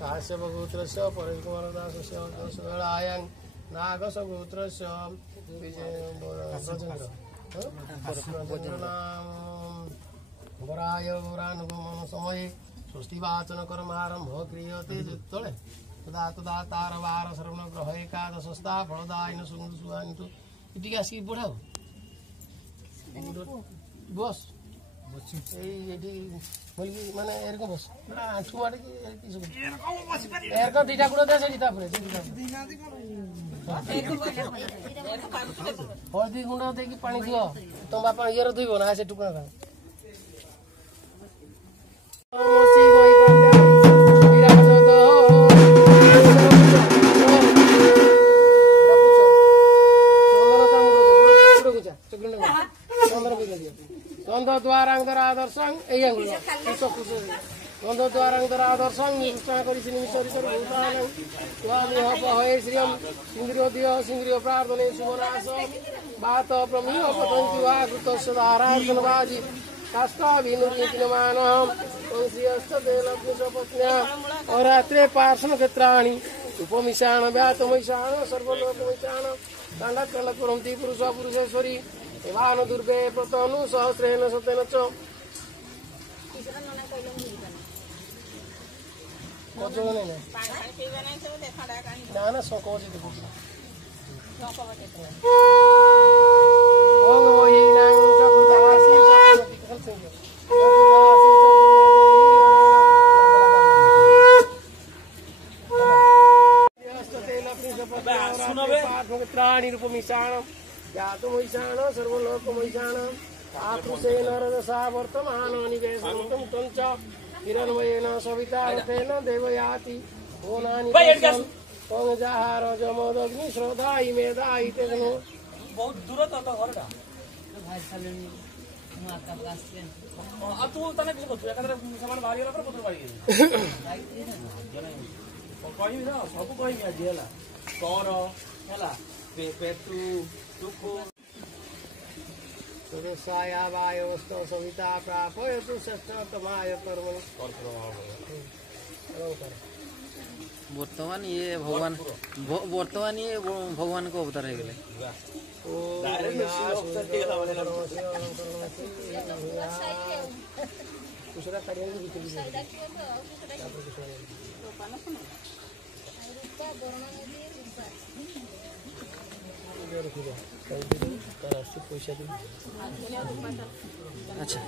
काश्यपगोत्रस्य परेश कुमार दासस्य आयां नागसगोत्रस्य वराय वरानुगमन समये षष्ठीवाचन कर्मारंभ क्रियते तले तदा तदा तार वार श्रवण ग्रह एकादशस्था फलदायन सुंदर सुहानितु इटी आसी बढ़ाओ बस माने एरकम बस आंठू मारे एरकम दीटा गुड़ा दे सेटा परे हल्दी गुंडा दे कि पानी दियो तुम बापा इयर धुइबो ना से टुकड़ा का द्वारांगरादर्शं द्वारांगरादर्शं निष्ठा करी निमिषरी कर भूतानं स्वामिह पहये श्रियं सिंद्रियोदय सिंद्रिय प्रार्थने सुमनास बात प्रमीय पतंति वा कृतस्य धारार्चनवाजी काष्ठाभिनुरितिनमानहं श्रीयस्तते लग्नसपत्न्या अरात्रे पार्श्व क्षेत्राणि उपमिशान व्यातमैशान सर्वलोकमैशान दण्डकरणकुरन्ति पुरुष पुरुषेश्वरी एवान दुर्गे प्रतनु सहस्रेण सतेन च ना ना संकोच ज्ञातमैशान सर्वलोकमैशान आकृषेण रजसा वर्तमान निवेशनतं तंच हिरण्मयेन सवितारथेन देवयाति ओनानि पंजाहार जमदग्नि श्रद्धाई मेधाई तेनो बहुत दूर तो घरटा भाई सालेनी मु आका आस्ते आ तू तने किछ करछु एकादरे सामान बाहरी गेला पर पत्र बाहरी गेली कहि ना सब कहि आज हला कर हला पेटू सुरसाया वायोस्तो सविता प्रापयतु श्रेष्ठतमाय कर्मणि वर्तमान ये भगवान को अवतार है गेले दूसरा कार्य पैसा अच्छा